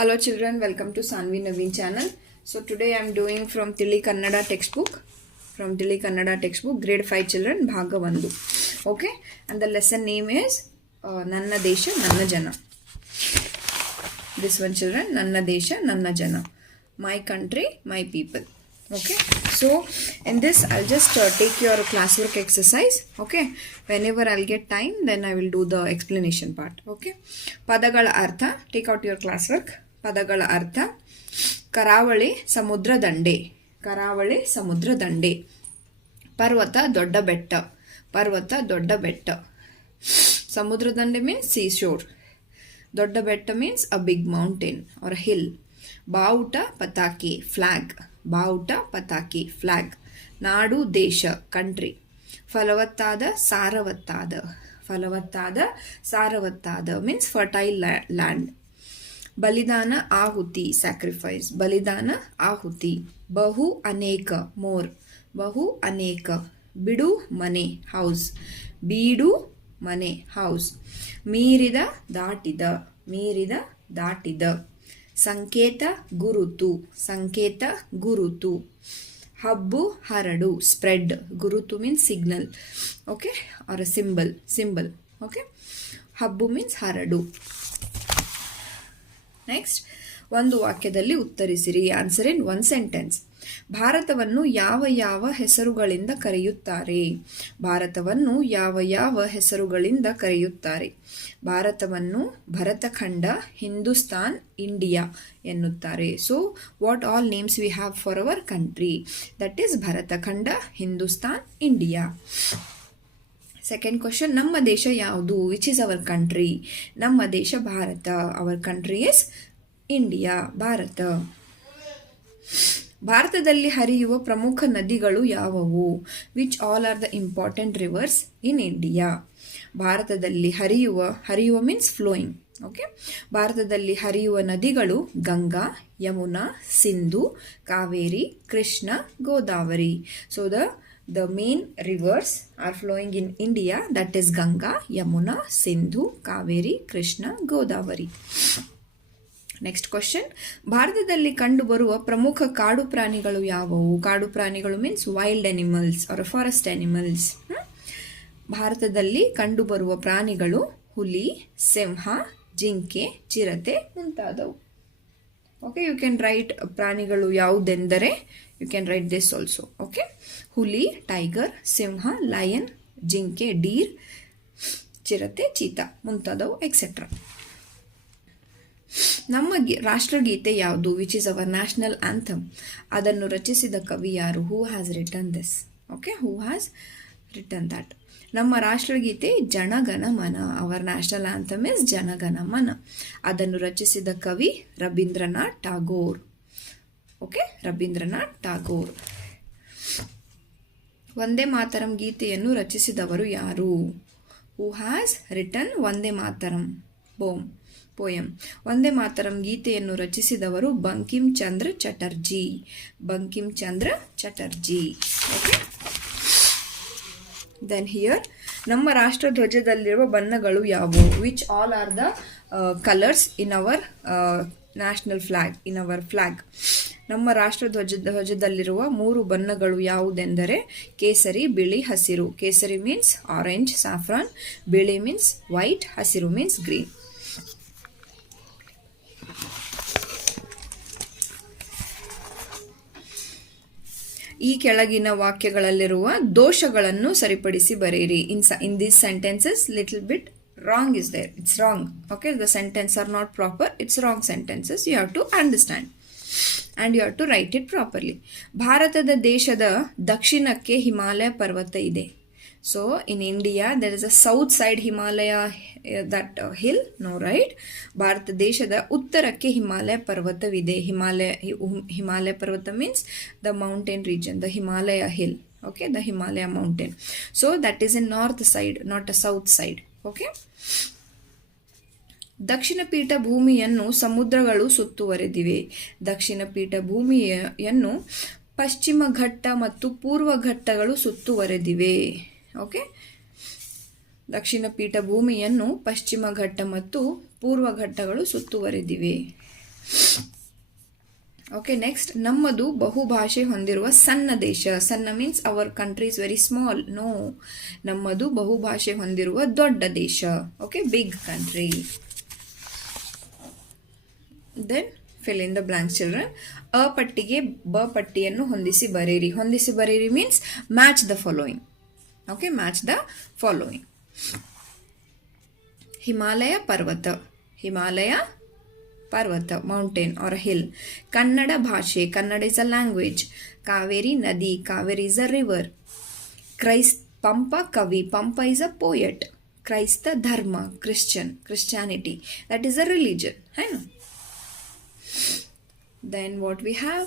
Hello children, welcome to Sanvi Naveen channel. So today I am doing from Tili Kannada textbook. From Tili Kannada textbook, grade 5 children, Bhaga 1. Okay, and the lesson name is Nanna Desha, Nanna Jana. This one children, Nanna Desha, Nanna Jana. My country, my people. Okay, so in this I'll just take your classwork exercise. Okay, whenever I'll get time, then I will do the explanation part. Okay, Padagala Artha, take out your classwork. Padagala Artha, Karavali Samudra Dande, Karavali Samudra Dande, Parvata Dodda Betta, Parvata Dodda Betta. Samudra Dande means seashore. Dodda Betta means a big mountain or a hill. Bauta Pataki, flag. Bauta Pataki, flag. Nadu Desha, country. Falavattada Saravattada. Falavattada Saravattada means fertile land. Balidana Ahuti, sacrifice. Balidana Ahuti. Bahu Aneka, more. Bahu Aneka. Bidu Mane, house. Bidu Mane, house. Mirida Datida. Mirida Datida. Sanketa Gurutu. Sanketa Gurutu. Habbu Haradu. Spread. Gurutu means signal. Okay. Or a symbol. Symbol. Okay. Habbu means Haradu. Next ಒಂದು ವಾಕ್ಯದಲ್ಲಿ ಉತ್ತರಿಸಿರಿ. Answer in one sentence. ಭಾರತವನ್ನು ಯಾವ ಯಾವ ಹೆಸರುಗಳಿಂದ ಕರೆಯುತ್ತಾರೆ? ಭಾರತವನ್ನು ಯಾವ ಯಾವ ಹೆಸರುಗಳಿಂದ ಕರೆಯುತ್ತಾರೆ? ಭಾರತವನ್ನು ಭರತಖಂಡ, ಹಿಂದೂಸ್ತಾನ್, ಇಂಡಿಯಾ ಎನ್ನುತ್ತಾರೆ. So what all names we have for our country? That is Bharatakhanda, Hindustan, India. Second question, ನಮ್ಮ ದೇಶ ಯಾವುದು? Which is our country? ನಮ್ಮ ದೇಶ Bharat. Our country is India, Bharat. ಭಾರತದಲ್ಲಿ ಹರಿಯುವ ಪ್ರಮುಖ ನದಿಗಳು ಯಾವುವು? Which all are the important rivers in India? ಭಾರತದಲ್ಲಿ ಹರಿಯುವ ಮೀನ್ಸ್ ಫ್ಲೋಯಿಂಗ್. ಓಕೆ, ಭಾರತದಲ್ಲಿ ಹರಿಯುವ ನದಿಗಳು Ganga, Yamuna, Sindhu, Kaveri, Krishna, Godavari. So the main rivers are flowing in India, that is Ganga, Yamuna, Sindhu, Kaveri, Krishna, Godavari. Next question, ಭಾರತದಲ್ಲಿ ಕಂಡುಬರುವ ಪ್ರಮುಖ ಕಾಡು ಪ್ರಾಣಿಗಳು ಯಾವುವು? ಕಾಡು ಪ್ರಾಣಿಗಳು means wild animals are forest animals. ಭಾರತದಲ್ಲಿ ಕಂಡುಬರುವ ಪ್ರಾಣಿಗಳು ಹುಲಿ, ಸಿಂಹ, ಜಿಂಕೆ, ಚಿರತೆ ಮುಂತಾದವು. ಓಕೆ, ಯು ಕ್ಯಾನ್ ರೈಟ್ ಪ್ರಾಣಿಗಳು ಯಾವುದೆಂದರೆ you can write this also. Okay, ಹುಲಿ ಟೈಗರ್, ಸಿಂಹ ಲಯನ್, ಜಿಂಕೆ ಡೀರ್, ಚಿರತೆ ಚೀತಾ ಮುಂತಾದವು ಎಕ್ಸೆಟ್ರಾ. ನಮ್ಮ ರಾಷ್ಟ್ರಗೀತೆ ಯಾವುದು? Which is our national anthem. ಅದನ್ನು ರಚಿಸಿದ ಕವಿ ಯಾರು? Who has written this? Okay, who has written that? ನಮ್ಮ ರಾಷ್ಟ್ರಗೀತೆ Jana Gana Mana. Our national anthem is Jana Gana Mana. ಅದನ್ನು ರಚಿಸಿದ ಕವಿ ರವೀಂದ್ರನಾಥ್ ಟಾಗೋರ್. ಓಕೆ, ರವೀಂದ್ರನಾಥ್ ಟಾಗೋರ್. ವಂದೇ ಮಾತರಂ ಗೀತೆಯನ್ನು ರಚಿಸಿದವರು ಯಾರು? Who has return Vande Mataram poem. Vande Mataram ಗೀತೆಯನ್ನು ರಚಿಸಿದವರು ಬಂಕಿಂ ಚಂದ್ರ ಚಟರ್ಜಿ. ಬಂಕಿಂ ಚಂದ್ರ ಚಟರ್ಜಿ. ಓಕೆ, ದೆನ್ ಹಿಯರ್, ನಮ್ಮ ರಾಷ್ಟ್ರ ಧ್ವಜದಲ್ಲಿರುವ ಬಣ್ಣಗಳು ಯಾವುವು? Which all are the colours in our national flag, in our flag? ನಮ್ಮ ರಾಷ್ಟ್ರ ಧ್ವಜದಲ್ಲಿರುವ 3 ಬಣ್ಣಗಳು ಯಾವುದೆಂದರೆ ಕೇಸರಿ, ಬಿಳಿ, ಹಸಿರು. ಕೇಸರಿ ಮೀನ್ಸ್ ಆರೆಂಜ್ ಸಾಫ್ರಾನ್, ಬಿಳಿ ಮೀನ್ಸ್ ವೈಟ್, ಹಸಿರು ಮೀನ್ಸ್ ಗ್ರೀನ್. ಈ ಕೆಳಗಿನ ವಾಕ್ಯಗಳಲ್ಲಿರುವ ದೋಷಗಳನ್ನು ಸರಿಪಡಿಸಿ ಬರೆಯಿರಿ. In this sentences little bit wrong is there. It's wrong. Okay, the sentence are not proper. It's wrong sentences. You have to understand and you have to write it properly. ಭಾರತದ ದೇಶದ ದಕ್ಷಿಣಕ್ಕೆ ಹಿಮಾಲಯ ಪರ್ವತ ಇದೆ. So in India there is a south side Himalaya, that hill, no, right? Bharat ದೇಶದ ಉತ್ತರಕ್ಕೆ ಹಿಮಾಲಯ ಪರ್ವತವಿದೆ. ಹಿಮಾಲಯ ಪರ್ವತ means the mountain region, the Himalaya hill. Okay, the Himalaya mountain. So that is in north side, not a south side. Okay, ದಕ್ಷಿಣ ಪೀಠ ಭೂಮಿಯನ್ನು ಸಮುದ್ರಗಳು ಸುತ್ತುವರೆದಿವೆ. ದಕ್ಷಿಣ ಪೀಠ ಭೂಮಿಯನ್ನು ಪಶ್ಚಿಮ ಘಟ್ಟ ಮತ್ತು ಪೂರ್ವ ಘಟ್ಟಗಳು ಸುತ್ತುವರೆದಿವೆ. ಓಕೆ, ದಕ್ಷಿಣ ಪೀಠ ಭೂಮಿಯನ್ನು ಪಶ್ಚಿಮ ಘಟ್ಟ ಮತ್ತು ಪೂರ್ವ ಘಟ್ಟಗಳು ಸುತ್ತುವರೆದಿವೆ. ಓಕೆ, ನೆಕ್ಸ್ಟ್ ನಮ್ಮದು ಬಹುಭಾಷೆ ಹೊಂದಿರುವ ಸಣ್ಣ ದೇಶ. ಸಣ್ಣ means our country is very small. No, ನಮ್ಮದು ಬಹುಭಾಷೆ ಹೊಂದಿರುವ ದೊಡ್ಡ ದೇಶ. Okay, big country. Then fill in the blanks children. ಅ ಪಟ್ಟಿಗೆ ಬ ಪಟ್ಟಿಯನ್ನು ಹೊಂದಿಸಿ ಬರೆಯಿರಿ. ಹೊಂದಿಸಿ ಬರೆಯಿರಿ means match the following. Okay, match the following. Himalaya ಪರ್ವತ. ಹಿಮಾಲಯ ಪರ್ವತ, ಮೌಂಟೇನ್ ಆರ್ ಹಿಲ್. ಕನ್ನಡ ಭಾಷೆ. Kannada is a language. Kaveri ನದಿ. Kaveri is a river. Pampa ಕವಿ. Pampa is a poet. ಕ್ರೈಸ್ತ ಧರ್ಮ. Christianity, that is a religion. ಏನು? ದೆನ್ ವಾಟ್ ವಿ ಹ್ಯಾವ್,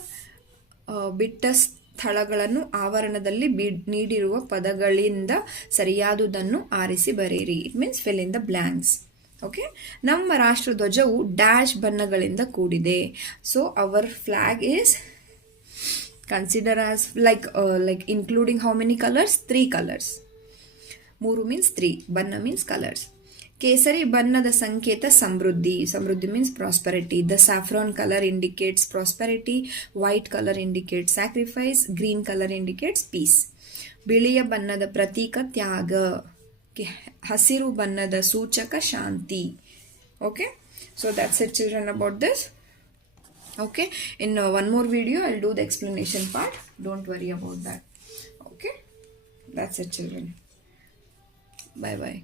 ಬಿಟ್ಟ ಸ್ಥಳಗಳನ್ನು ಆವರಣದಲ್ಲಿ ನೀಡಿರುವ ಪದಗಳಿಂದ ಸರಿಯಾದುದನ್ನು ಆರಿಸಿ ಬರೆಯಿರಿ. It means fill in the blanks. Okay, ನಮ್ಮ ರಾಷ್ಟ್ರಧ್ವಜವು ಡ್ಯಾಶ್ ಬಣ್ಣಗಳಿಂದ ಕೂಡಿದೆ. So our flag is consider as like including how many colours? 3 colours. 3 means 3, ಬಣ್ಣ ಮೀನ್ಸ್ ಕಲರ್ಸ್. ಕೇಸರಿ ಬಣ್ಣದ ಸಂಕೇತ ಸಮೃದ್ಧಿ. ಸಮೃದ್ಧಿ means prosperity. The saffron colour indicates prosperity. White colour indicates sacrifice. Green colour indicates peace. ಬಿಳಿಯ ಬಣ್ಣದ ಪ್ರತೀಕ ತ್ಯಾಗ. ಹಸಿರು ಬಣ್ಣದ ಸೂಚಕ ಶಾಂತಿ. Okay, so that's it children about this. Okay, in one more video I'll do the explanation part. Don't worry about that. Okay, that's it children. Bye bye.